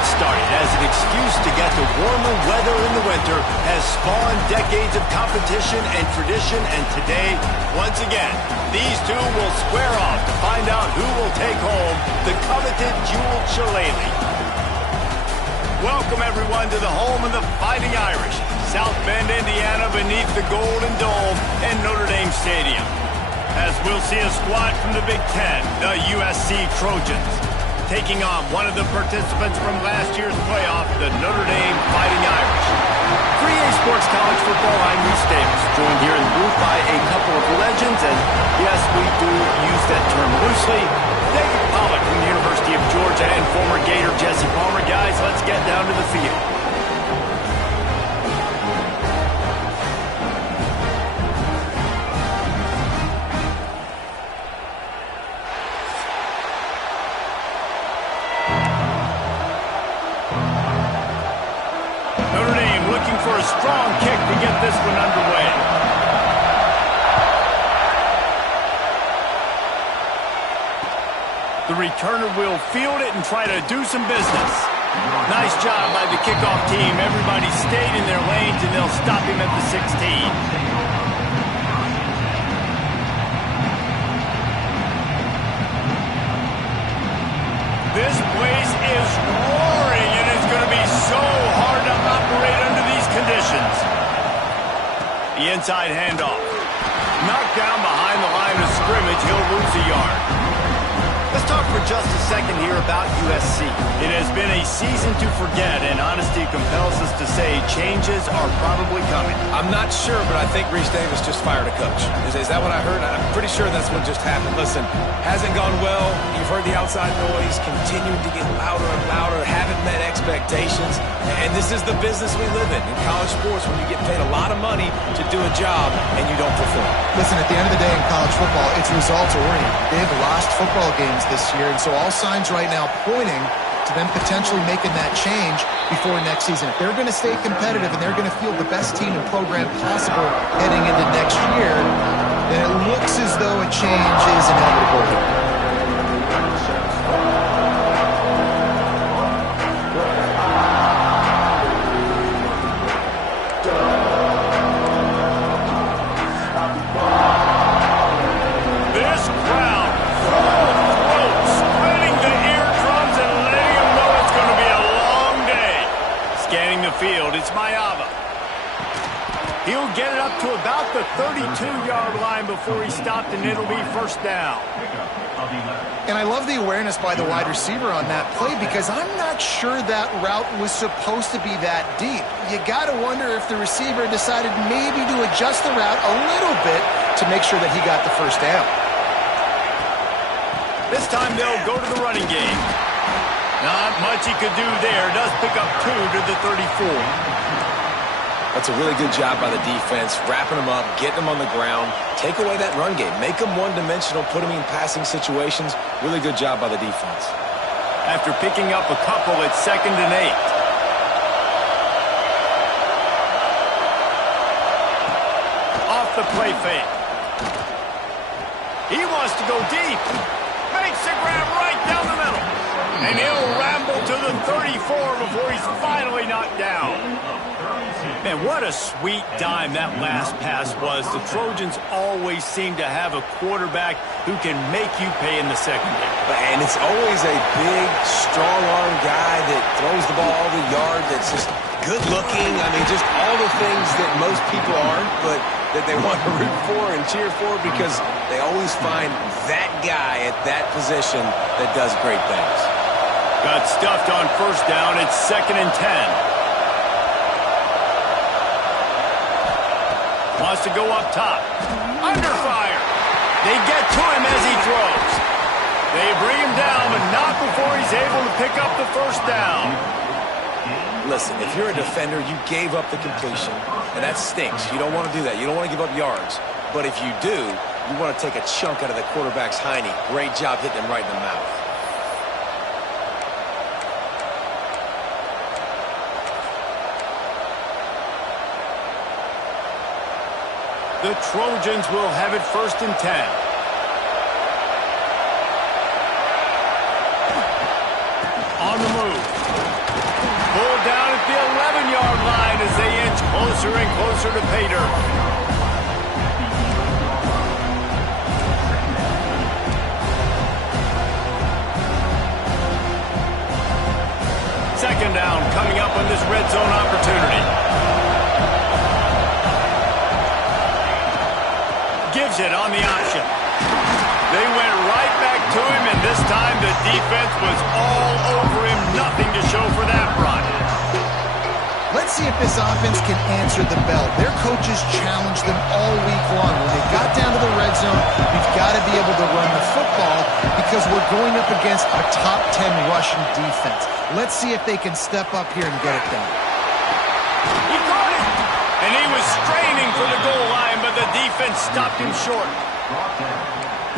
get started, as an excuse to get to warmer weather in the winter has spawned decades of competition and tradition, and today, once again, these two will square off to find out who will take home the coveted Jewel Shillelagh. Welcome, everyone, to the home of the Fighting Irish, South Bend, Indiana, beneath the Golden Dome and Notre Dame Stadium. As we'll see a squad from the Big Ten, the USC Trojans, taking on one of the participants from last year's playoff, the Notre Dame Fighting Irish. 3A Sports College Football, I'm Rece Davis, joined here in the booth by a couple of legends, and yes, we do use that term loosely. David Pollack from the University of Georgia and former Gator Jesse Palmer. Guys, let's get down to the field. Notre Dame looking for a strong kick to get this one underway. The returner will field it and try to do some business. Nice job by the kickoff team. Everybody stayed in their lanes, and they'll stop him at the 16. This place is roaring, and it's going to be so hard to operate under these conditions. The inside handoff. Knocked down behind the line of scrimmage. He'll lose a yard. Let's talk for just a second here about USC. It has been a season to forget, and honesty compels us to say changes are probably coming. I'm not sure, but I think Rece Davis just fired a coach. Is that what I heard? I'm pretty sure that's what just happened. Listen, hasn't gone well. You've heard the outside noise, continuing to get louder and louder, haven't met expectations. And this is the business we live in college sports, when you get paid a lot of money to do a job and you don't perform. Listen, at the end of the day in college football, it's results oriented. They've lost football games this year, and so all signs right now pointing to them potentially making that change before next season. If they're going to stay competitive and they're going to field the best team and program possible heading into next year, then it looks as though a change is inevitable. Field. It's Mayava. He'll get it up to about the 32-yard line before he's stopped, and it'll be first down. And I love the awareness by the wide receiver on that play, because I'm not sure that route was supposed to be that deep. You got to wonder if the receiver decided maybe to adjust the route a little bit to make sure that he got the first down. This time they'll go to the running game. Not much he could do there. Does pick up 2 to the 34. That's a really good job by the defense, wrapping them up, getting them on the ground, take away that run game, make them one-dimensional, put them in passing situations. Really good job by the defense. After picking up a couple, it's 2nd and 8. Off the play fake. He wants to go deep. Makes the grab right down the middle. And he'll ramble to the 34 before he's finally knocked down. Man, what a sweet dime that last pass was. The Trojans always seem to have a quarterback who can make you pay in the secondary. And it's always a big, strong-arm guy that throws the ball all the yard, that's just good-looking. I mean, just all the things that most people aren't, but that they want to root for and cheer for, because they always find that guy at that position that does great things. Got stuffed on first down. It's 2nd and 10. Wants to go up top. Under fire. They get to him as he throws. They bring him down, but not before he's able to pick up the first down. Listen, if you're a defender, you gave up the completion, and that stinks. You don't want to do that. You don't want to give up yards. But if you do, you want to take a chunk out of the quarterback's hiney. Great job hitting him right in the mouth. The Trojans will have it 1st and 10. On the move. closer and closer to pay dirt. Second down coming up on this red zone opportunity. Gives it on the option. They went right back to him, and this time the defense was all over him. Nothing to show for that run. Let's see if this offense can answer the bell. Their coaches challenged them all week long. When they got down to the red zone, we've got to be able to run the football because we're going up against a top 10 rushing defense. Let's see if they can step up here and get it done. He caught it! And he was straining for the goal line, but the defense stopped him short.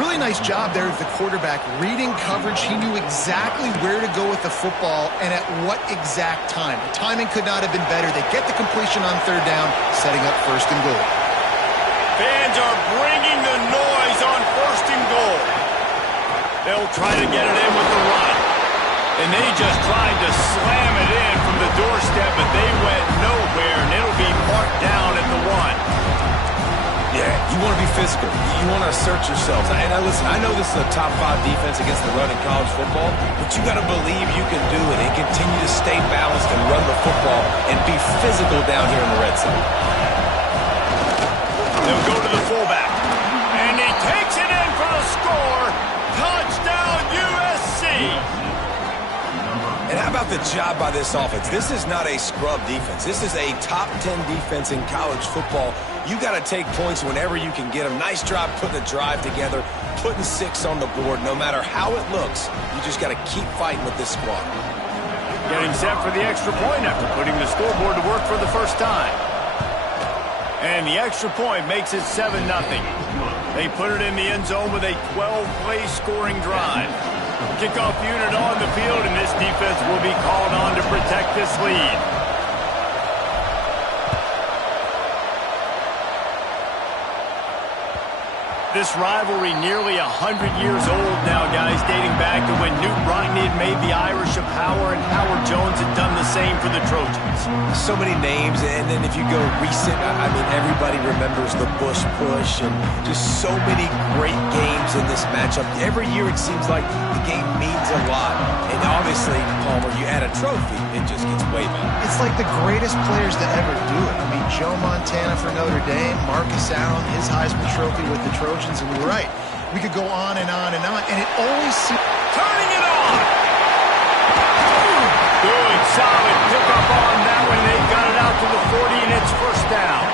Really nice job there of the quarterback. Reading coverage, he knew exactly where to go with the football and at what exact time. The timing could not have been better. They get the completion on third down, setting up first and goal. Fans are bringing the noise on first and goal. They'll try to get it in with the run. And they just tried to slam it in from the doorstep, but they went nowhere, and it'll be marked down at the 1. Yeah, you want to be physical. You want to assert yourselves. And listen, I know this is a top 5 defense against the run in college football, but you got to believe you can do it and continue to stay balanced and run the football and be physical down here in the red zone. They'll go to the fullback, and he takes it in for the score. Touchdown, USC! And how about the job by this offense? This is not a scrub defense. This is a top 10 defense in college football. You got to take points whenever you can get them. Nice job putting the drive together, putting 6 on the board. No matter how it looks, you just got to keep fighting with this squad. Getting set for the extra point after putting the scoreboard to work for the first time. And the extra point makes it 7-0. They put it in the end zone with a 12-play scoring drive. Kickoff unit on the field, and this defense will be called on to protect this lead. This rivalry nearly 100 years old now, guys, dating back to when Knute Rockne had made the Irish a power and Howard Jones had done the same for the Trojans. So many names, and then if you go recent, I mean, everybody remembers the Bush Push and just so many great games in this matchup. Every year it seems like the game means a lot. And obviously, Palmer, you add a trophy, it just gets way better. It's like the greatest players to ever do it. I mean, Joe Montana for Notre Dame, Marcus Allen, his Heisman Trophy with the Trojans. And you're right, we could go on and on and on, and it always seems... Turning it on! Good, solid pickup on that one. They got it out to the 40, and it's first down.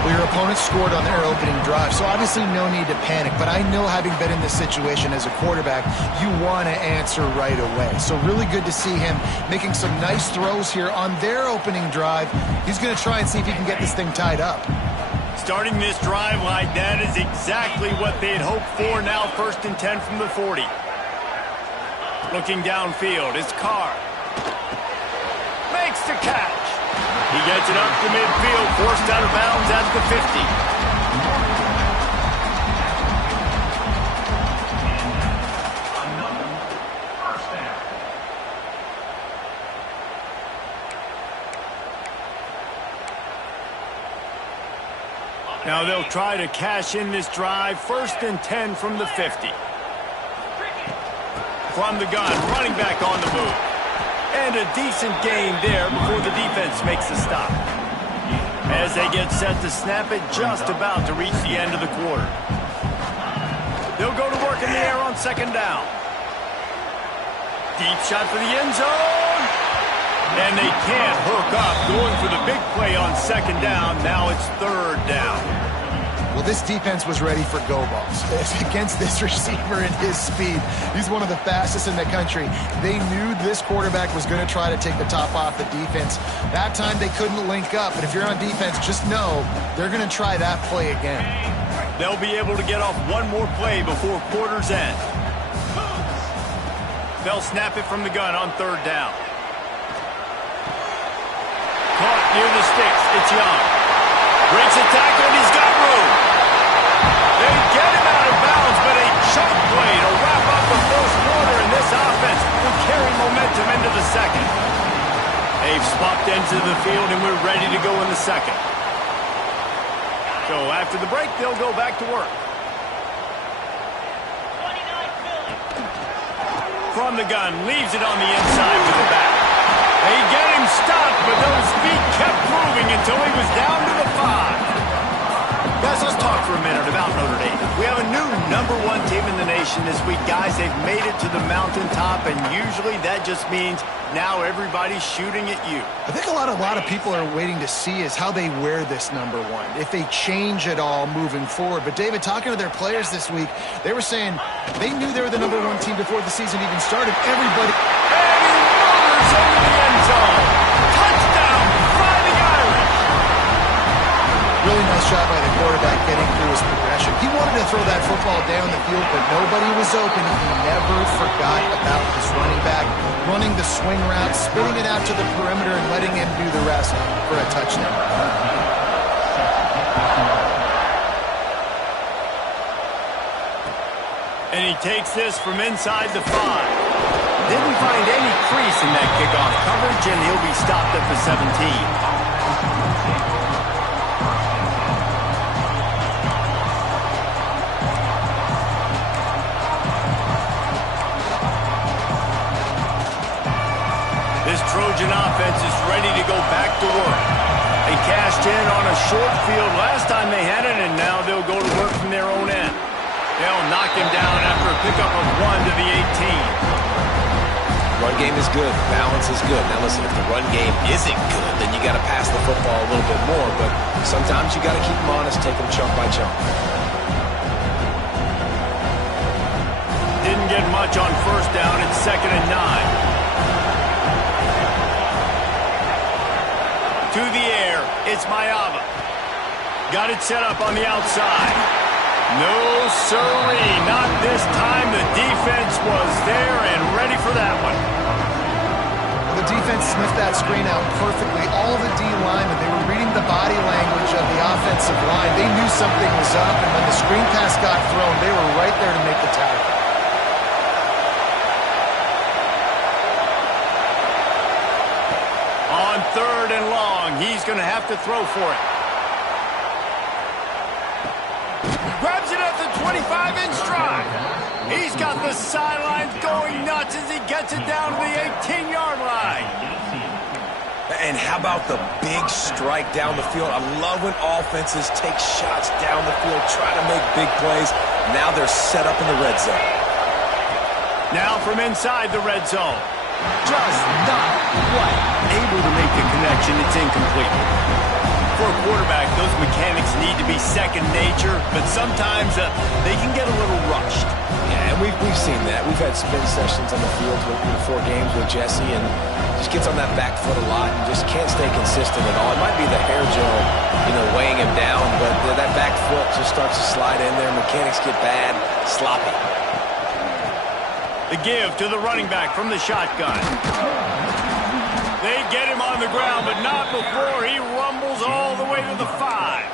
Well, your opponent scored on their opening drive, so obviously no need to panic. But I know, having been in this situation as a quarterback, you want to answer right away. So really good to see him making some nice throws here on their opening drive. He's going to try and see if he can get this thing tied up. Starting this drive like that is exactly what they had hoped for. Now 1st and 10 from the 40. Looking downfield, it's Carr. Makes the catch. He gets it up to midfield, forced out of bounds at the 50. Now they'll try to cash in this drive. 1st and 10 from the 50. From the gun, running back on the move. And a decent gain there before the defense makes a stop. As they get set to snap it, just about to reach the end of the quarter. They'll go to work in the air on 2nd down. Deep shot for the end zone. And they can't hook up, going for the big play on 2nd down. Now it's 3rd down. Well, this defense was ready for go balls. Against this receiver and his speed, he's one of the fastest in the country. They knew this quarterback was going to try to take the top off the defense. That time they couldn't link up, but if you're on defense, just know they're going to try that play again. They'll be able to get off one more play before quarter's end. They'll snap it from the gun on 3rd down. Caught near the sticks. It's Young. Breaks a tackle, and he's got room. They get him out of bounds, but a choke play to wrap up the first quarter, and this offense will carry momentum into the second. They've swapped ends of the field, and we're ready to go in the second. So after the break, they'll go back to work. From the gun, leaves it on the inside to the back. They get him stopped, but those feet kept moving until he was down to the 5. Guys, let's talk for a minute about Notre Dame. We have a new #1 team in the nation this week. Guys, they've made it to the mountaintop, and usually that just means now everybody's shooting at you. I think a lot of people are waiting to see is how they wear this #1, if they change at all moving forward. But, David, talking to their players this week, they were saying they knew they were the #1 team before the season even started. Everybody... And he murders over the end zone. Touchdown, Fighting Irish. Really nice job by the quarterback getting through his progression. He wanted to throw that football down the field, but nobody was open. He never forgot about his running back, running the swing route, spinning it out to the perimeter, and letting him do the rest for a touchdown. And he takes this from inside the 5. Didn't find any crease in that kickoff coverage, and he'll be stopped at the 17. This Trojan offense is ready to go back to work. They cashed in on a short field last time they had it, and now they'll go to work from their own end. They'll knock him down after a pickup of 1 to the 18. Run game is good. Balance is good. Now listen, if the run game isn't good, then you got to pass the football a little bit more, but sometimes you got to keep them honest, take them chunk by chunk. Didn't get much on first down. It's 2nd and 9. To the air, it's Mayava. Got it set up on the outside. No sirree, not this time. The defense was there and ready for that one. The defense sniffed that screen out perfectly. All of the D linemen, they were reading the body language of the offensive line. They knew something was up, and when the screen pass got thrown, they were right there to make the tackle. On 3rd and long, he's going to have to throw for it. Grabs it at the 25 in stride. He's got the sidelines going nuts as he gets it down to the 18-yard line. And how about the big strike down the field? I love when offenses take shots down the field, try to make big plays. Now they're set up in the red zone. Now from inside the red zone. Just not quite able to make the connection. It's incomplete. For a quarterback, those mechanics need to be second nature, but sometimes they can get a little rushed. Yeah, and we've seen that. We've had spin sessions on the field before games with Jesse, and just gets on that back foot a lot and just can't stay consistent at all. It might be the hair gel, weighing him down, but that back foot just starts to slide in there. Mechanics get bad, sloppy. The give to the running back from the shotgun. They get him on the ground, but not before he rumbles all the way to the 5.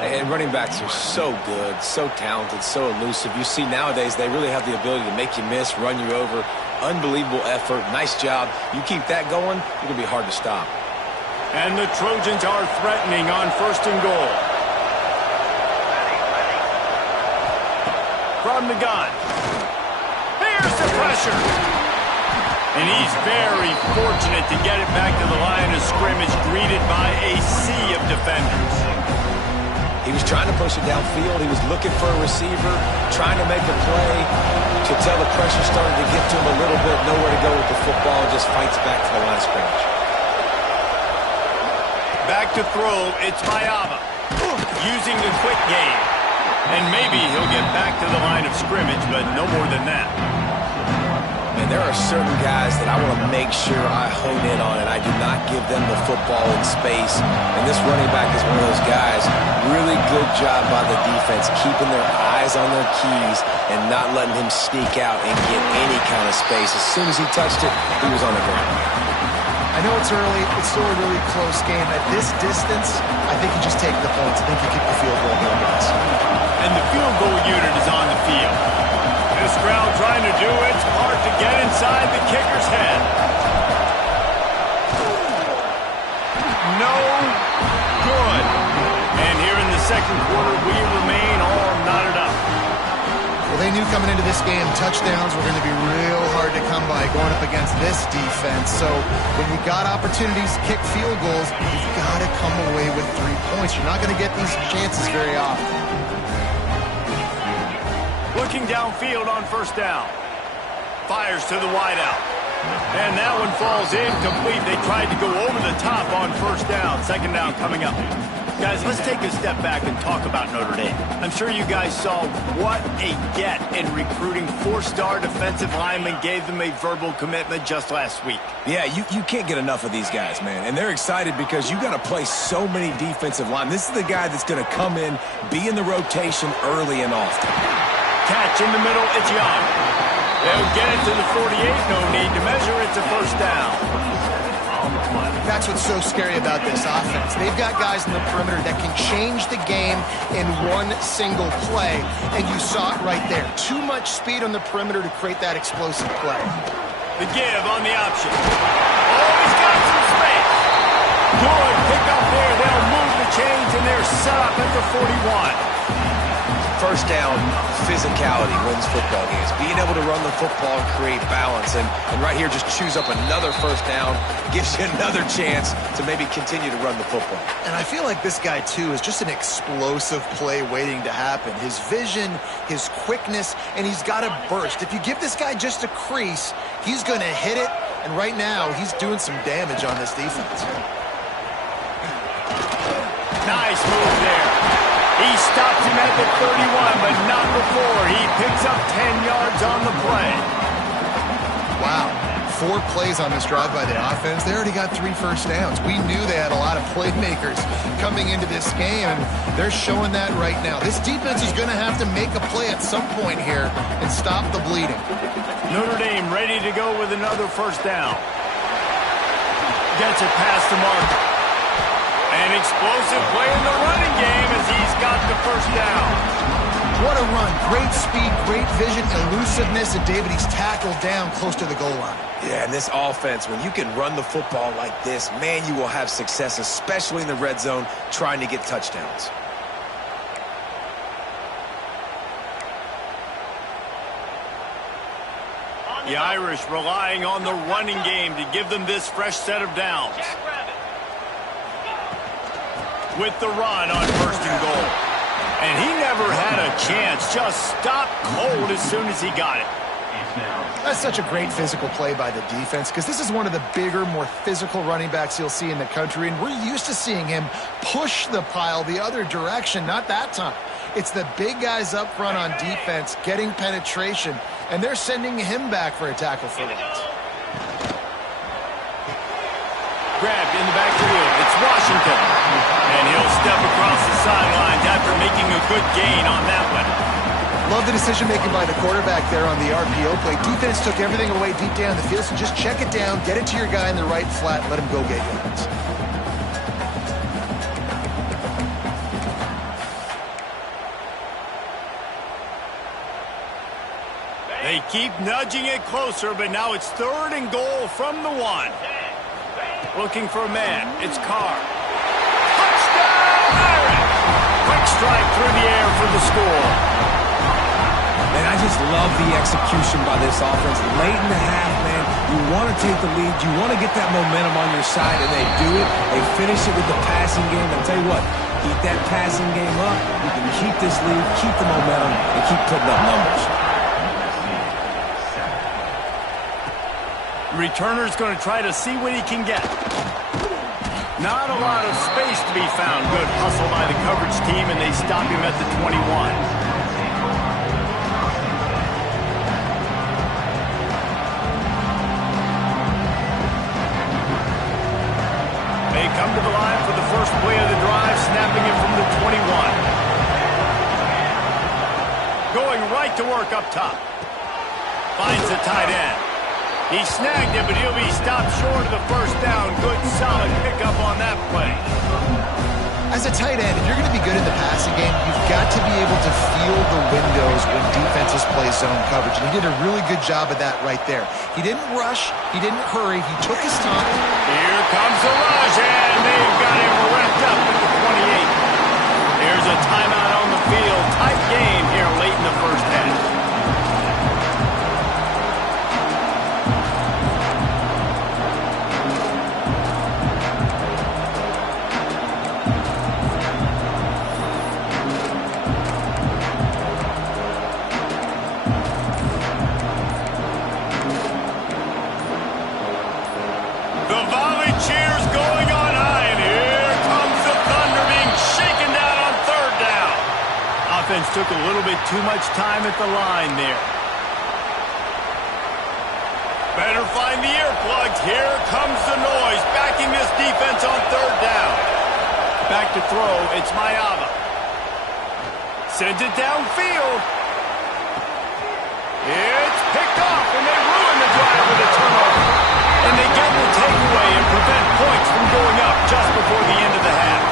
And running backs are so good, so talented, so elusive. You see nowadays they really have the ability to make you miss, run you over. Unbelievable effort. Nice job. You keep that going, it'll be hard to stop. And the Trojans are threatening on 1st and goal. From the gun. Here's the pressure. And he's very fortunate to get it back to the line of scrimmage, greeted by a sea of defenders. He was trying to push it downfield. He was looking for a receiver, trying to make a play. Could tell the pressure started to get to him a little bit. Nowhere to go with the football. Just fights back to the line of scrimmage. Back to throw. It's Mayava. Using the quick game. And maybe he'll get back to the line of scrimmage, but no more than that. And there are certain guys that I want to make sure I hone in on, and I do not give them the football in space. And this running back is one of those guys. Really good job by the defense, keeping their eyes on their keys and not letting him sneak out and get any kind of space. As soon as he touched it, he was on the ground. I know it's early. It's still a really close game. At this distance, I think you just take the points. I think you kick the field goal here, guys. And the field goal unit is on the field. This crowd trying to do its part to get inside the kicker's head. no good. And here in the second quarter, we remain all knotted up. Well, they knew coming into this game touchdowns were going to be real hard to come by going up against this defense. So when you got opportunities to kick field goals, you've got to come away with 3 points. You're not going to get these chances very often. Looking downfield on first down. Fires to the wideout. And that one falls incomplete. They tried to go over the top on first down. Second down coming up. Guys, let's take a step back and talk about Notre Dame. I'm sure you guys saw what a get in recruiting 4-star defensive linemen, gave them a verbal commitment just last week. Yeah, you can't get enough of these guys, man. And they're excited because you got to play so many defensive linemen. This is the guy that's going to come in, be in the rotation early and often. Catch in the middle, it's Young. They'll get it to the 48, no need to measure, it's a first down. That's what's so scary about this offense. They've got guys in the perimeter that can change the game in one single play, and you saw it right there. Too much speed on the perimeter to create that explosive play. The give on the option. Oh, he's got some space. Good pick up there. They'll move the chains, and they're set up at the 41. First down, physicality wins football games. Being able to run the football and create balance. And right here, just choose up another first down, gives you another chance to maybe continue to run the football. And I feel like this guy, too, is just an explosive play waiting to happen. His vision, his quickness, and he's got a burst. If you give this guy just a crease, he's going to hit it. And right now, he's doing some damage on this defense. Nice move there. He stops him at the 31, but not before. He picks up 10 yards on the play. Wow. 4 plays on this drive by the offense. They already got 3 first downs. We knew they had a lot of playmakers coming into this game, and they're showing that right now. This defense is going to have to make a play at some point here and stop the bleeding. Notre Dame ready to go with another first down. Gets it past the marker. An explosive play in the running game as he's got the first down. What a run. Great speed, great vision, elusiveness, and David, he's tackled down close to the goal line. Yeah, and this offense, when you can run the football like this, man, you will have success, especially in the red zone, trying to get touchdowns. The Irish relying on the running game to give them this fresh set of downs. With the run on first and goal. And he never had a chance. Just stopped cold as soon as he got it. That's such a great physical play by the defense because this is one of the bigger, more physical running backs you'll see in the country, and we're used to seeing him push the pile the other direction. Not that time. It's the big guys up front on defense getting penetration, and they're sending him back for a tackle for loss. Grabbed in the backfield. It's Washington. And he'll step across the sidelines after making a good gain on that one. Love the decision-making by the quarterback there on the RPO play. Defense took everything away deep down the field, so just check it down, get it to your guy in the right flat, and let him go get yards. They keep nudging it closer, but now it's 3rd and goal from the 1. Looking for a man. It's Carr. Touchdown, Irish! Quick strike through the air for the score. Man, I just love the execution by this offense. Late in the half, man, you want to take the lead. You want to get that momentum on your side, and they do it. They finish it with the passing game. I'll tell you what, keep that passing game up. You can keep this lead, keep the momentum, and keep putting up numbers. Returner's going to try to see what he can get. Not a lot of space to be found. Good hustle by the coverage team, and they stop him at the 21. They come to the line for the first play of the drive, snapping it from the 21. Going right to work up top. Finds the tight end. He snagged it, but he'll be stopped short of the first down. Good, solid pickup on that play. As a tight end, if you're going to be good in the passing game, you've got to be able to feel the windows when defenses play zone coverage. And he did a really good job of that right there. He didn't rush. He didn't hurry. He took his time. Here comes the rush, and they've got him wrapped up at the 28. There's a timeout on the field. Tight game here late in the first half. Took a little bit too much time at the line there. Better find the earplugs. Here comes the noise, backing this defense on third down. Back to throw, it's Mayava. Sends it downfield. It's picked off, and they ruin the drive with a turnover. And they get the takeaway and prevent points from going up just before the end of the half.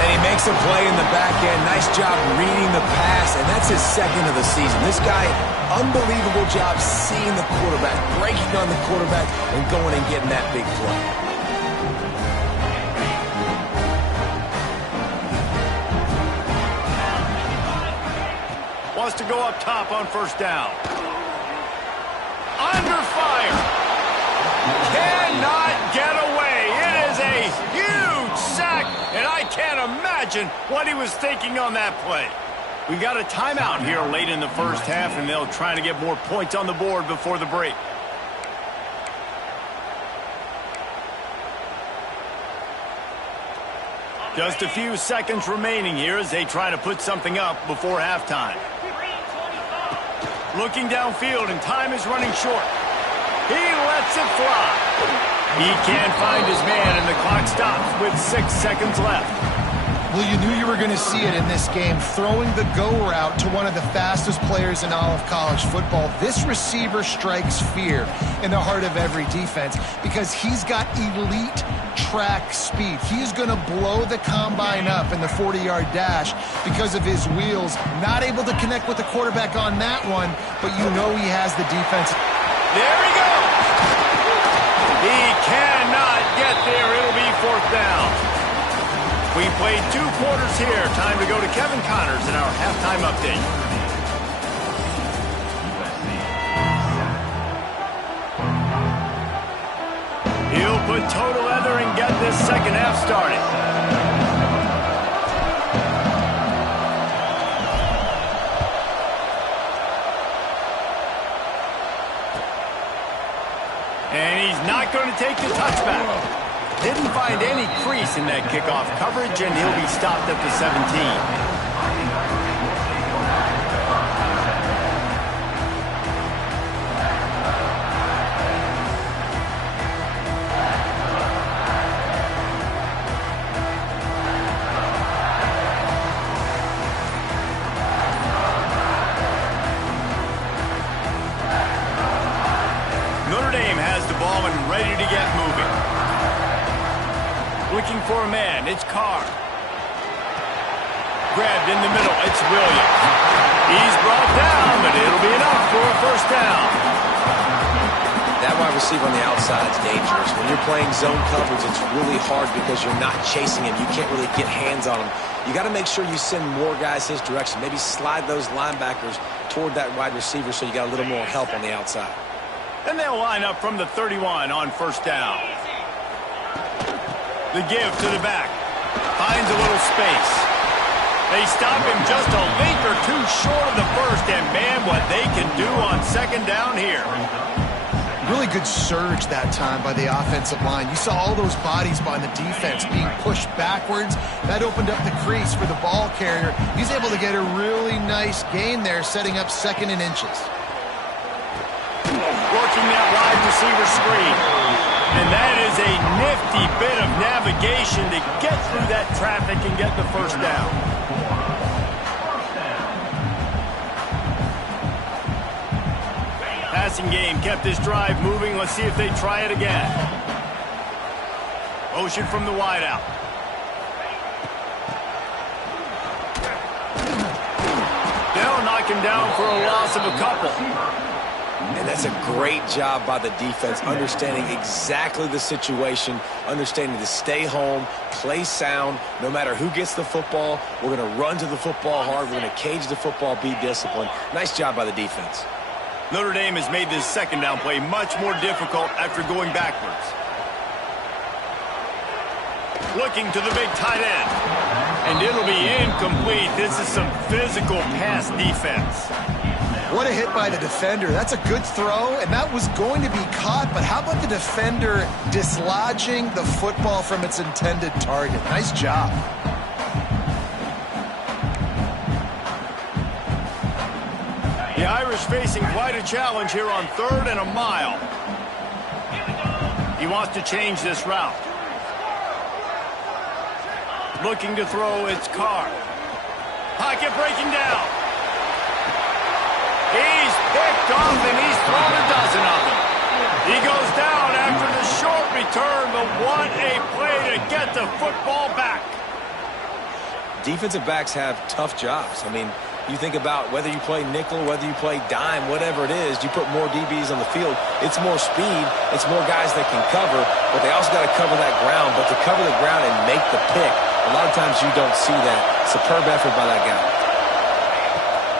And he makes a play in the back end. Nice job reading the pass, and that's his second of the season. This guy, unbelievable job seeing the quarterback, breaking on the quarterback, and going and getting that big play. Wants to go up top on first down. Under fire. Cannot get away. It is a huge sack, and I can't imagine what he was thinking on that play. We got a timeout here late in the first half, and they'll try to get more points on the board before the break. Just a few seconds remaining here as they try to put something up before halftime. Looking downfield, and time is running short. He lets it fly. He can't find his man, and the clock stops with 6 seconds left. Well, you knew you were going to see it in this game, throwing the go route to one of the fastest players in all of college football. This receiver strikes fear in the heart of every defense because he's got elite track speed. He's going to blow the combine up in the 40-yard dash because of his wheels. Not able to connect with the quarterback on that one, but you know he has the defense. There he goes. He cannot get there. It'll be fourth down. We played 2 quarters here. Time to go to Kevin Connors in our halftime update. He'll put toe to leather and get this second half started. And he's not going to take the touchback. Didn't find any crease in that kickoff coverage, and he'll be stopped at the 17. Notre Dame has the ball and ready to get moving. Looking for a man, it's Carr. Grabbed in the middle, it's Williams. He's brought down, but it'll be enough for a first down. That wide receiver on the outside is dangerous. When you're playing zone coverage, it's really hard because you're not chasing him. You can't really get hands on him. You got to make sure you send more guys his direction. Maybe slide those linebackers toward that wide receiver so you got a little more help on the outside. And they'll line up from the 31 on first down. The give to the back. Finds a little space. They stop him just a link or two short of the first, and man, what they can do on second down here. Really good surge that time by the offensive line. You saw all those bodies by the defense being pushed backwards. That opened up the crease for the ball carrier. He's able to get a really nice gain there, setting up second and inches. Working that wide receiver screen. And that is a nifty bit of navigation to get through that traffic and get the first down. Passing game kept this drive moving. Let's see if they try it again. Motion from the wideout. him down for a loss of a couple. And that's a great job by the defense, understanding exactly the situation, understanding to stay home, play sound. No matter who gets the football, we're going to run to the football hard. We're going to cage the football, be disciplined. Nice job by the defense. Notre Dame has made this second down play much more difficult after going backwards. Looking to the big tight end. And it'll be incomplete. This is some physical pass defense. What a hit by the defender. That's a good throw, and that was going to be caught, but how about the defender dislodging the football from its intended target? Nice job. The Irish facing quite a challenge here on 3rd and a mile. He wants to change this route. Looking to throw, it's Carr. Pocket breaking down. He's picked off and he's thrown a dozen of them. He goes down after the short return, but what a play to get the football back. Defensive backs have tough jobs. I mean, you think about whether you play nickel, whether you play dime, whatever it is, you put more DBs on the field. It's more speed. It's more guys that can cover, but they also got to cover that ground. But to cover the ground and make the pick, a lot of times you don't see that. Superb effort by that guy.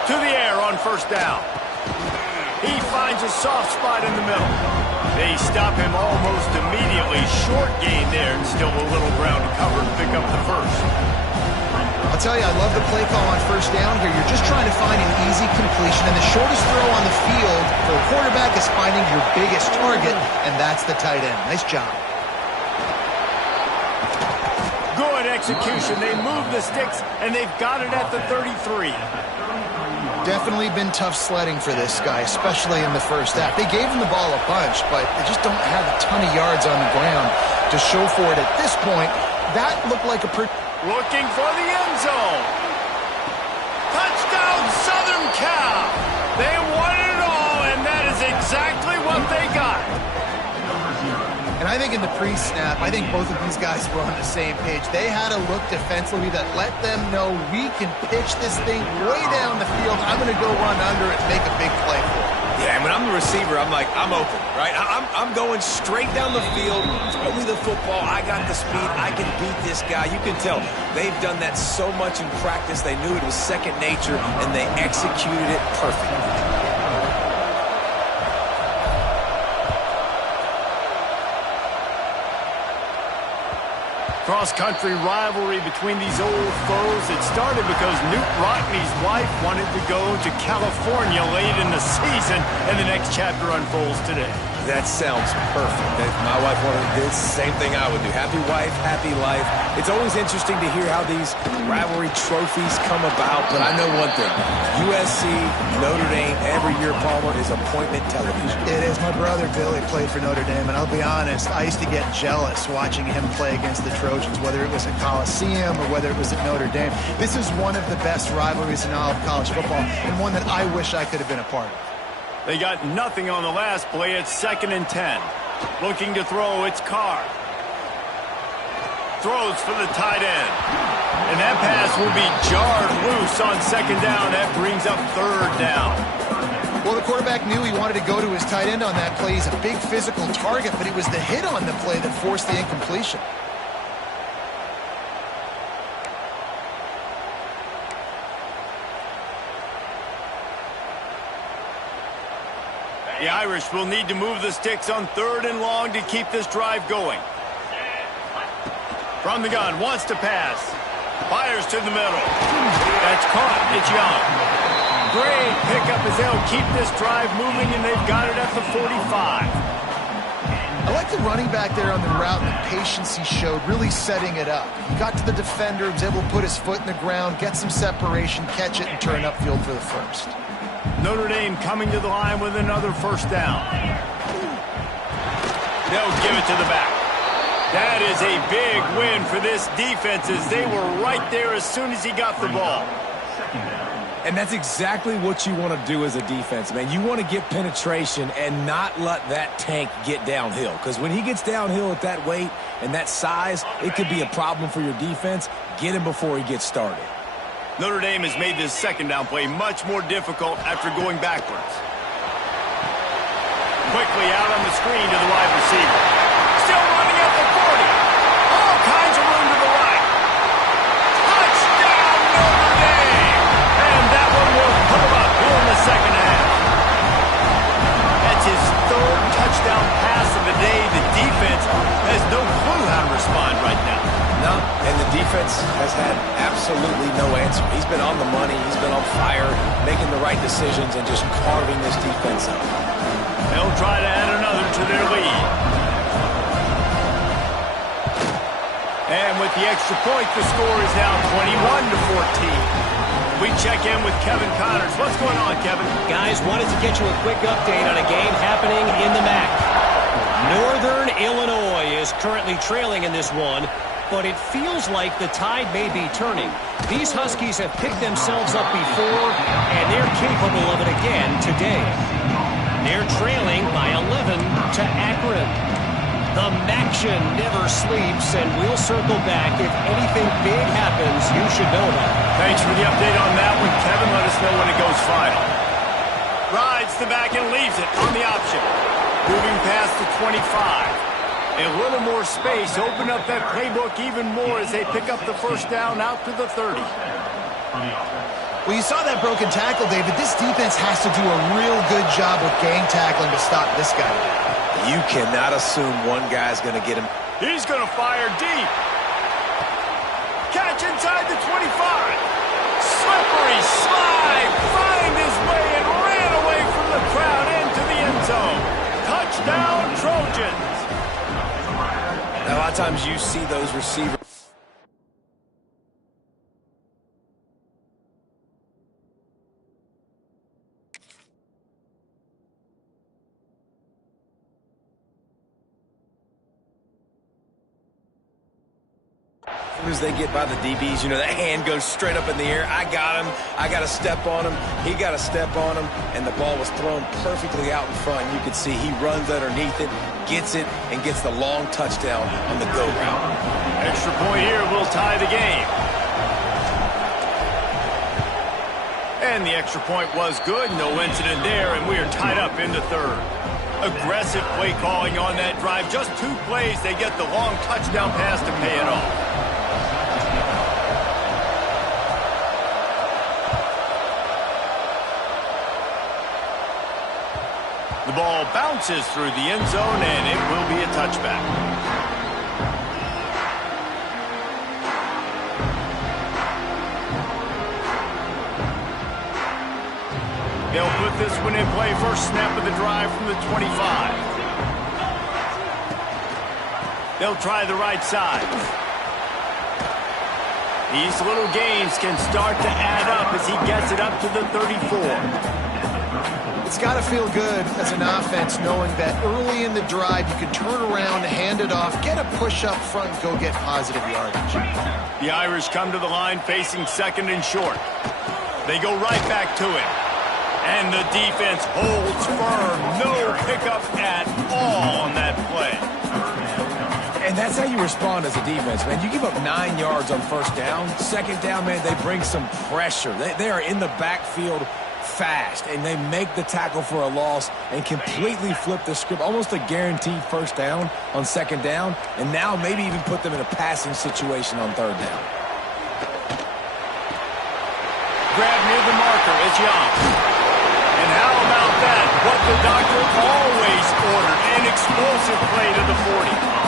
To the air on 1st down. He finds a soft spot in the middle. They stop him almost immediately. Short gain there, and still a little ground to cover to pick up the first. I'll tell you, I love the play call on 1st down here. You're just trying to find an easy completion, and the shortest throw on the field for a quarterback is finding your biggest target, and that's the tight end. Nice job. Good execution. They move the sticks, and they've got it at the 33. Definitely been tough sledding for this guy, especially in the first half. They gave him the ball a bunch, but they just don't have a ton of yards on the ground to show for it at this point. That looked like a pretty... Looking for the end zone. Touchdown, Southern Cal. They wanted it all, and that is exactly what they got. And I think in the pre-snap, I think both of these guys were on the same page. They had a look defensively that let them know we can pitch this thing way down the field. I'm going to go run under it and make a big play for it. Yeah, and when I'm the receiver, I'm like, I'm open, right? I'm going straight down the field. Throw me the football. I got the speed. I can beat this guy. You can tell they've done that so much in practice. They knew it was second nature, and they executed it perfectly. Cross-country rivalry between these old foes. It started because Newt Rockne's wife wanted to go to California late in the season, and the next chapter unfolds today. That sounds perfect. If my wife wanted this, same thing I would do. Happy wife, happy life. It's always interesting to hear how these rivalry trophies come about, but I know one thing. USC, Notre Dame, every year, Palmer, is appointment television. It is. My brother Billy played for Notre Dame, and I'll be honest, I used to get jealous watching him play against the Trojans, whether it was at Coliseum or whether it was at Notre Dame. This is one of the best rivalries in all of college football, and one that I wish I could have been a part of. They got nothing on the last play. It's 2nd and 10. Looking to throw, it's Carr. Throws for the tight end. And that pass will be jarred loose on 2nd down. That brings up 3rd down. Well, the quarterback knew he wanted to go to his tight end on that play. He's a big physical target, but it was the hit on the play that forced the incompletion. The Irish will need to move the sticks on 3rd and long to keep this drive going. From the gun, wants to pass. Fires to the middle. That's caught. It's Young. Great pickup as they'll keep this drive moving, and they've got it at the 45. I like the running back there on the route and the patience he showed, really setting it up. He got to the defender, was able to put his foot in the ground, get some separation, catch it, and turn upfield for the first. Notre Dame coming to the line with another 1st down. They'll give it to the back. That is a big win for this defense, as they were right there as soon as he got the ball. And that's exactly what you want to do as a defense, man. You want to get penetration and not let that tank get downhill. Because when he gets downhill at that weight and that size, it could be a problem for your defense. Get him before he gets started. Notre Dame has made this second down play much more difficult after going backwards. Quickly out on the screen to the wide receiver. Still running at the 40. All kinds of room to the right. Touchdown, Notre Dame! And that one will put him up here in the second half. That's his third touchdown pass of the day. The defense has no clue how to respond right now. No, and the defense has had absolutely no answer. He's been on the money. He's been on fire, making the right decisions, and just carving this defense up. They'll try to add another to their lead. And with the extra point, the score is now 21-14. We check in with Kevin Connors. What's going on, Kevin? Guys, wanted to get you a quick update on a game happening in the MAC. Northern Illinois is currently trailing in this one, but it feels like the tide may be turning. These Huskies have picked themselves up before, and they're capable of it again today. They're trailing by 11 to Akron. The MACtion never sleeps, and we'll circle back. If anything big happens, you should know about it. Thanks for the update on that one, Kevin. Let us know when it goes final. Rides the back and leaves it on the option. Moving past the 25. A little more space. Open up that playbook even more as they pick up the first down out to the 30. Well, you saw that broken tackle, David. This defense has to do a real good job with gang tackling to stop this guy. You cannot assume one guy's going to get him. He's going to fire deep. Catch inside the 25. Slippery slide. Find his way and ran away from the crowd into the end zone. Touchdown, Trojans. Now, a lot of times you see those receivers. As they get by the DBs, you know, that hand goes straight up in the air. I got him. I got to step on him. He got to step on him. And the ball was thrown perfectly out in front. You can see he runs underneath it, gets it, and gets the long touchdown on the go route. Extra point here will tie the game. And the extra point was good. No incident there, and we are tied up in the third. Aggressive play calling on that drive. Just 2 plays, they get the long touchdown pass to pay it off. The ball bounces through the end zone, and it will be a touchback. They'll put this one in play. First snap of the drive from the 25. They'll try the right side. These little gains can start to add up as he gets it up to the 34. It's got to feel good as an offense knowing that early in the drive you can turn around, hand it off, get a push up front, and go get positive yardage. The Irish come to the line facing second and short. They go right back to it. And the defense holds firm. No pickup at all on that play. And that's how you respond as a defense, man. You give up 9 yards on first down. Second down, man, they bring some pressure. They are in the backfield fast, and they make the tackle for a loss and completely flip the script. Almost a guaranteed first down on second down, and now maybe even put them in a passing situation on third down. Grab near the marker. It's Young. And how about that? What the doctor always ordered. An explosive play to the 40.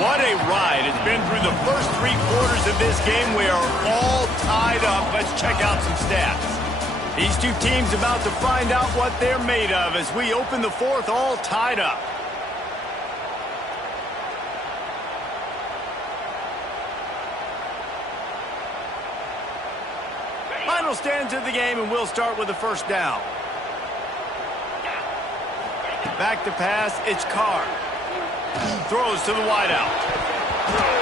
What a ride. It's been through the first 3 quarters of this game. We are all tied up. Let's check out some stats. These two teams about to find out what they're made of as we open the fourth all tied up. Final stanza of the game, and we'll start with the first down. Back to pass, it's Carr. Throws to the wideout.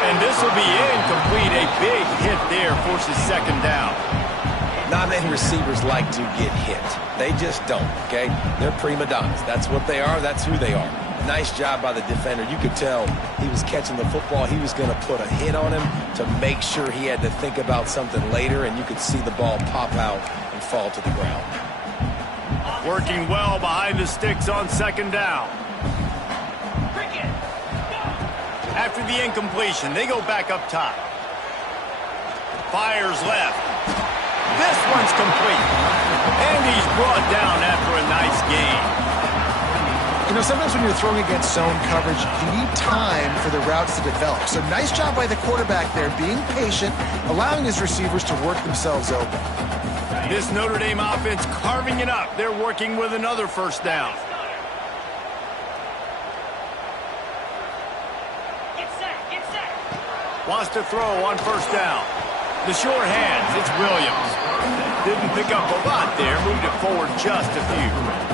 And this will be incomplete. A big hit there forces second down. Not many receivers like to get hit. They just don't, okay? They're prima donnas. That's what they are. That's who they are. Nice job by the defender. You could tell he was catching the football. He was going to put a hit on him to make sure he had to think about something later, and you could see the ball pop out and fall to the ground. Working well behind the sticks on second down. After the incompletion, they go back up top. Fires left. This one's complete. And he's brought down after a nice gain. You know, sometimes when you're throwing against zone coverage, you need time for the routes to develop. So nice job by the quarterback there, being patient, allowing his receivers to work themselves open. This Notre Dame offense carving it up. They're working with another first down. Wants to throw on first down. The sure hands, it's Williams. Didn't pick up a lot there, moved it forward just a few.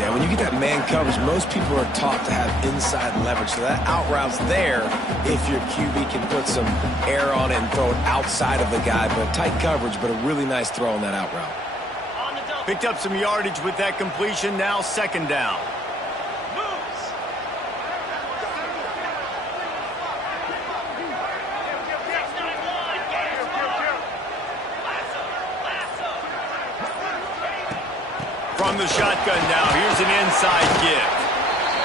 Yeah, when you get that man coverage, most people are taught to have inside leverage. So that out route's there if your QB can put some air on it and throw it outside of the guy. But tight coverage, but a really nice throw on that out route. Picked up some yardage with that completion, now second down. From the shotgun now, here's an inside give.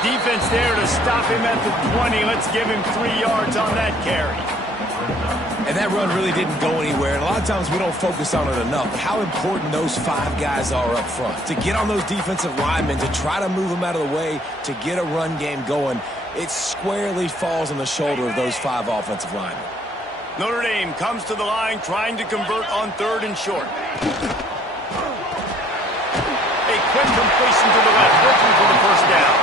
Defense there to stop him at the 20. Let's give him 3 yards on that carry. And that run really didn't go anywhere. And a lot of times we don't focus on it enough. But how important those 5 guys are up front. To get on those defensive linemen, to try to move them out of the way, to get a run game going, it squarely falls on the shoulder of those 5 offensive linemen. Notre Dame comes to the line trying to convert on 3rd and short. Quick completion to the left, looking for the first down.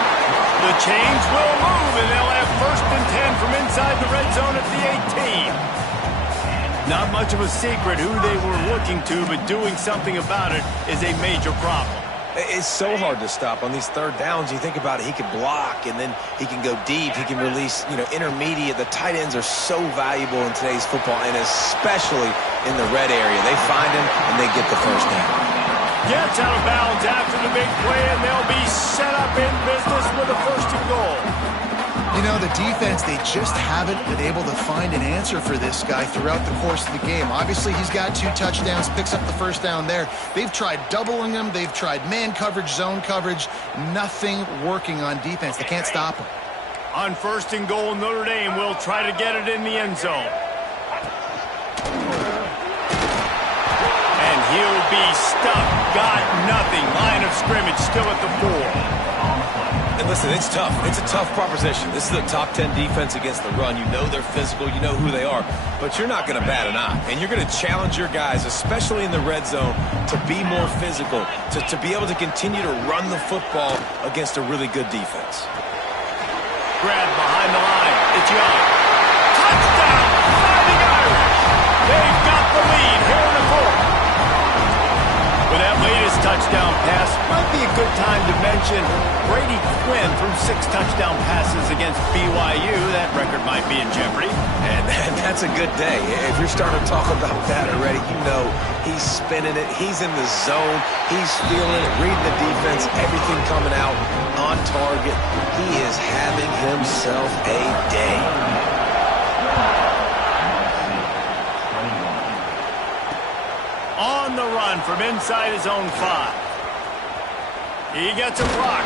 The chains will move, and they'll have 1st and 10 from inside the red zone at the 18. Not much of a secret who they were looking to, but doing something about it is a major problem. It's so hard to stop on these 3rd downs. You think about it, he can block, and then he can go deep. He can release, intermediate. The tight ends are so valuable in today's football, and especially in the red area. They find him, and they get the first down. Gets out of bounds after the big play, and they'll be set up in business with a 1st and goal. You know, the defense, they just haven't been able to find an answer for this guy throughout the course of the game. Obviously, he's got 2 touchdowns, picks up the first down there. They've tried doubling him. They've tried man coverage, zone coverage. Nothing working on defense. They can't stop him. On 1st and goal, Notre Dame will try to get it in the end zone. He'll be stuck. Got nothing. Line of scrimmage still at the 4. And listen, it's tough. It's a tough proposition. This is a top 10 defense against the run. You know they're physical. You know who they are. But you're not going to bat an eye. And you're going to challenge your guys, especially in the red zone, to be more physical, to be able to continue to run the football against a really good defense. Grab behind the line. It's Young. Touchdown! Fighting Irish! They've got the lead here in the 4th. With that latest touchdown pass, might be a good time to mention Brady Quinn threw 6 touchdown passes against BYU. That record might be in jeopardy. And that's a good day. If you're starting to talk about that already, you know he's spinning it. He's in the zone. He's feeling it, reading the defense, everything coming out on target. He is having himself a day. On the run from inside his own 5. He gets a block.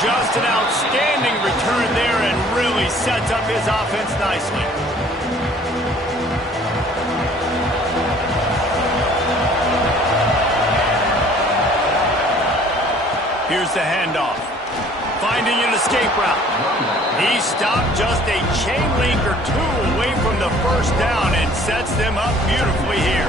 Just an outstanding return there and really sets up his offense nicely. Here's the handoff. Finding an escape route. He stopped just a chain link or 2 away from the first down and sets them up beautifully here.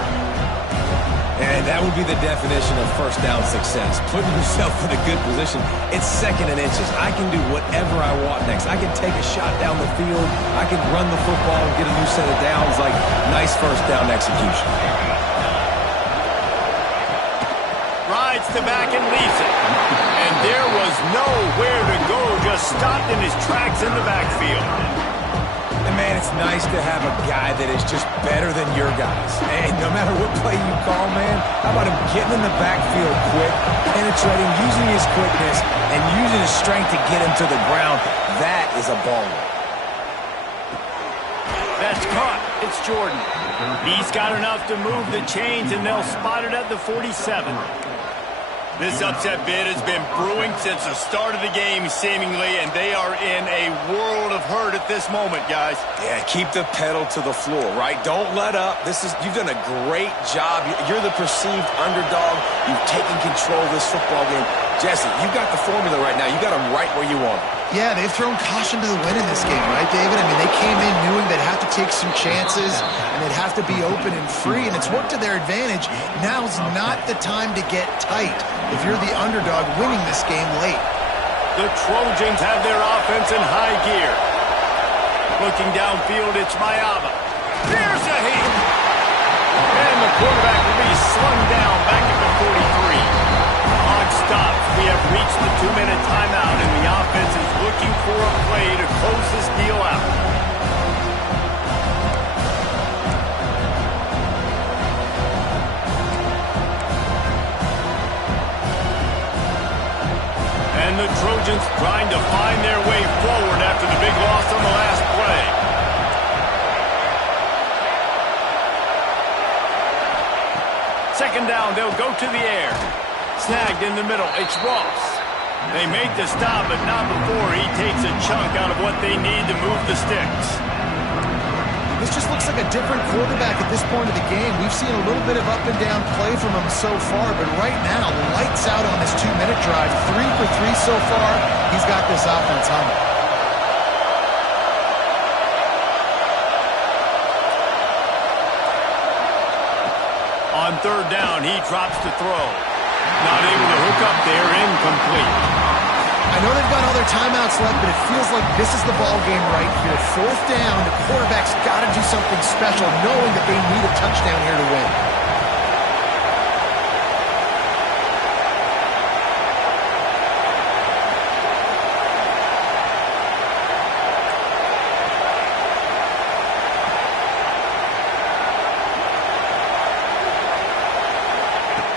And that would be the definition of first down success. Putting yourself in a good position. It's 2nd and inches. I can do whatever I want next. I can take a shot down the field. I can run the football and get a new set of downs. Like, nice first down execution. Rides to back and leaves it. And there was nowhere to go. Just stopped in his tracks in the backfield. And, man, it's nice to have a guy that is just better than your guys. And no matter what play you call, man, how about him getting in the backfield quick, penetrating, using his quickness, and using his strength to get him to the ground. That is a baller. That's caught. It's Jordan. He's got enough to move the chains, and they'll spot it at the 47. This upset bid has been brewing since the start of the game, seemingly, and they are in a world of hurt at this moment, guys. Yeah, keep the pedal to the floor, right? Don't let up. You've done a great job. You're the perceived underdog. You've taken control of this football game. Jesse, you've got the formula right now. You got them right where you want them. Yeah, they've thrown caution to the wind in this game, right, David? I mean, they came in knowing they'd have to take some chances, and they'd have to be open and free, and it's worked to their advantage. Now's not the time to get tight if you're the underdog winning this game late. The Trojans have their offense in high gear. Looking downfield, it's Mayava. Here's a hit. And the quarterback will be slung down back at the 43. On stop, we have reached the 2-minute timeout, and the offense is looking for a play to close this deal out. And the Trojans trying to find their way forward after the big loss on the last play. Second down, they'll go to the air. Snagged in the middle, it's Ross. They make the stop, but not before he takes a chunk out of what they need to move the sticks. This just looks like a different quarterback at this point of the game. We've seen a little bit of up and down play from him so far, but right now, lights out on this 2-minute drive. 3 for 3 so far. He's got this offense humming. On third down, he drops to throw. Not able to hook up there, incomplete. I know they've got all their timeouts left, but it feels like this is the ball game right here. Fourth down, the quarterback's got to do something special, knowing that they need a touchdown here to win.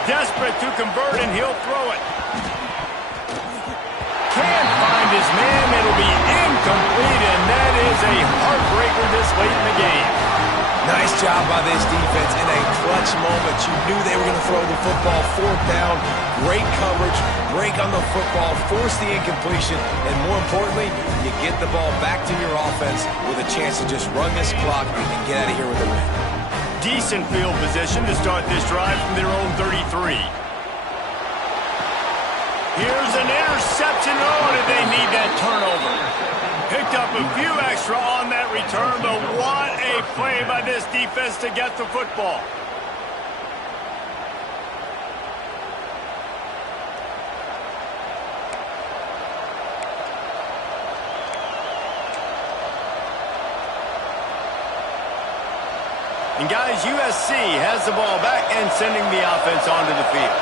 Desperate to convert, and he'll throw it. Can't find his man. It'll be incomplete, and that is a heartbreaker this late in the game. Nice job by this defense in a clutch moment. You knew they were going to throw the football. Fourth down, great coverage, break on the football, force the incompletion, and more importantly, you get the ball back to your offense with a chance to just run this clock and get out of here with a win. Decent field position to start this drive from their own 33. Here's an interception. Oh, did they need that turnover? Picked up a few extra on that return, but what a play by this defense to get the football. And guys, USC has the ball back and sending the offense onto the field.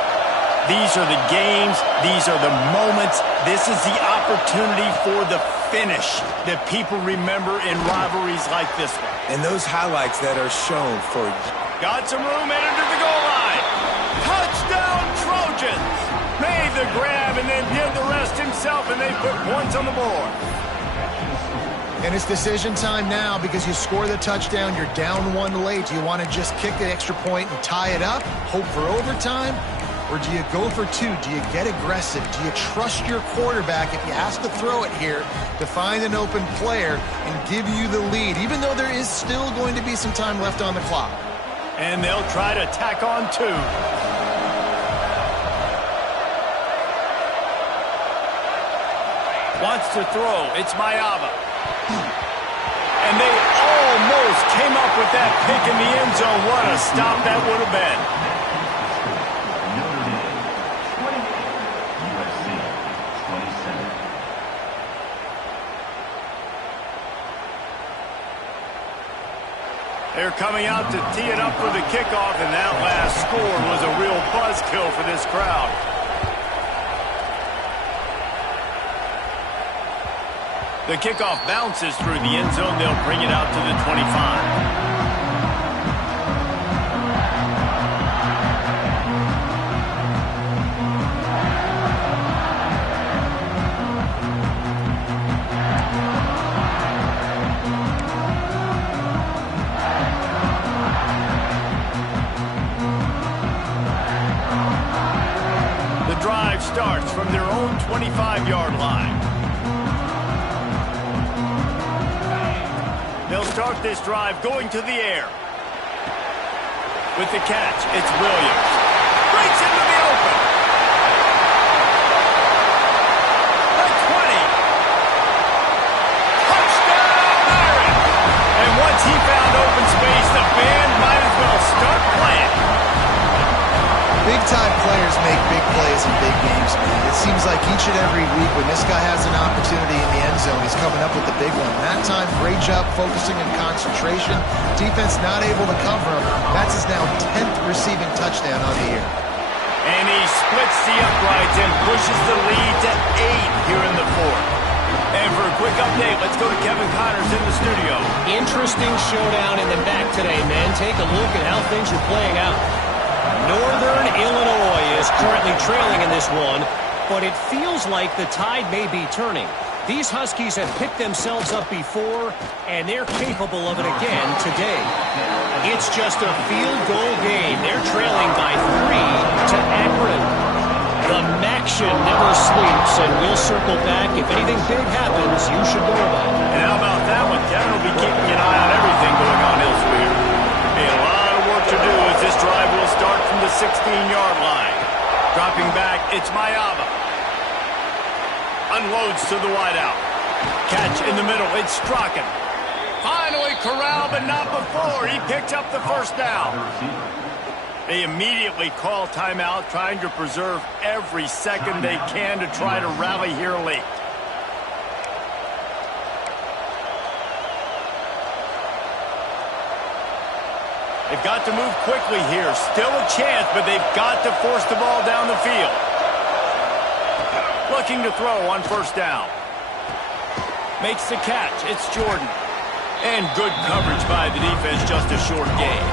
These are the games. These are the moments. This is the opportunity for the finish that people remember in rivalries like this one. And those highlights that are shown for... Got some room headed to the goal line. Touchdown, Trojans. Made the grab and then did the rest himself, and they put points on the board. And it's decision time now because you score the touchdown, you're down 1 late. Do you want to just kick an extra point and tie it up, hope for overtime? Or do you go for 2? Do you get aggressive? Do you trust your quarterback if he has to throw it here to find an open player and give you the lead, even though there is still going to be some time left on the clock? And they'll try to tack on 2. Wants to throw. It's Mayava. And they almost came up with that pick in the end zone. What a stop that would have been. They're coming out to tee it up for the kickoff, and that last score was a real buzzkill for this crowd. The kickoff bounces through the end zone. They'll bring it out to the 25. Starts from their own 25-yard line. They'll start this drive going to the air. With the catch, it's Williams. Breaks into the open. The 20. Touchdown, Irish. And once he found open space, the band might as well start playing. Big-time players make big plays in big games, man. It seems like each and every week when this guy has an opportunity in the end zone, he's coming up with the big one. That time, great job focusing and concentration. Defense not able to cover him. That's his now 10th receiving touchdown on the year. And he splits the uprights and pushes the lead to 8 here in the fourth. And for a quick update, let's go to Kevin Connors in the studio. Interesting showdown in the back today, man. Take a look at how things are playing out. Northern Illinois is currently trailing in this one, but it feels like the tide may be turning. These Huskies have picked themselves up before, and they're capable of it again today. It's just a field goal game. They're trailing by 3 to Akron. The Maction never sleeps, and we'll circle back. If anything big happens, you should know about it. And how about that one? Kevin will be keeping an eye on everything going on elsewhere. A lot of work to do as this drive will start from the 16-yard line. Dropping back, it's Mayaba. Unloads to the wideout. Catch in the middle, it's Strachan. Finally corralled, but not before. He picked up the first down. They immediately call timeout, trying to preserve every second they can to try to rally here late. They've got to move quickly here. Still a chance, but they've got to force the ball down the field. Looking to throw on first down. Makes the catch. It's Jordan. And good coverage by the defense, just a short gain.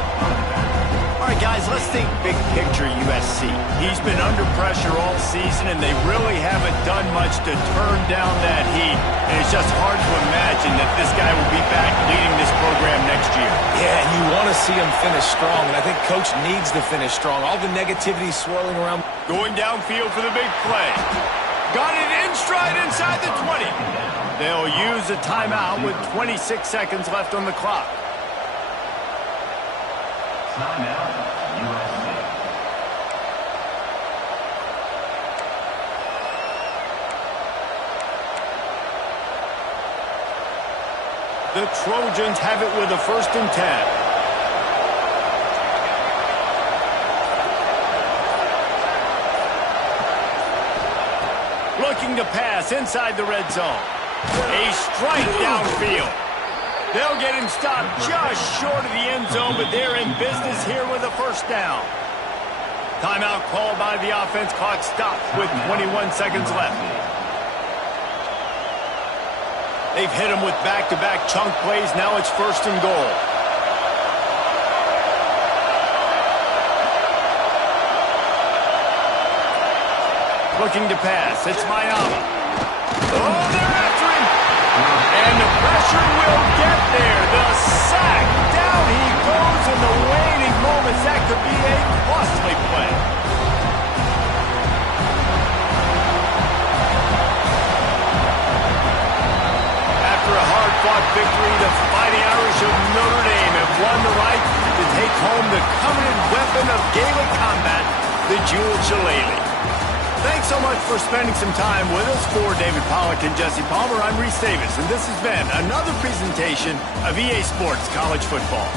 All right, guys, let's think big picture USC. He's been under pressure all season, and they really haven't done much to turn down that heat. And it's just hard to imagine that this guy will be back leading this program next year. Yeah, you want to see him finish strong, and I think Coach needs to finish strong. All the negativity swirling around. Going downfield for the big play. Got it in stride inside the 20. They'll use a timeout with 26 seconds left on the clock. Timeout, USC. The Trojans have it with a 1st and 10. Looking to pass inside the red zone. A strike downfield. They'll get him stopped just short of the end zone, but they're in business here with a first down. Timeout called by the offense. Clock stopped with 21 seconds left. They've hit him with back-to-back chunk plays. Now it's 1st and goal. Looking to pass. It's Mayama. Oh, they're after him. And the pressure will get there. The sack. Down he goes in the waning moments. That could be a costly play. After a hard-fought victory, the Fighting Irish of Notre Dame have won the right to take home the coveted weapon of Gaelic combat, the jeweled shillelagh. Thanks so much for spending some time with us. For David Pollack and Jesse Palmer, I'm Reese Davis, and this has been another presentation of EA Sports College Football.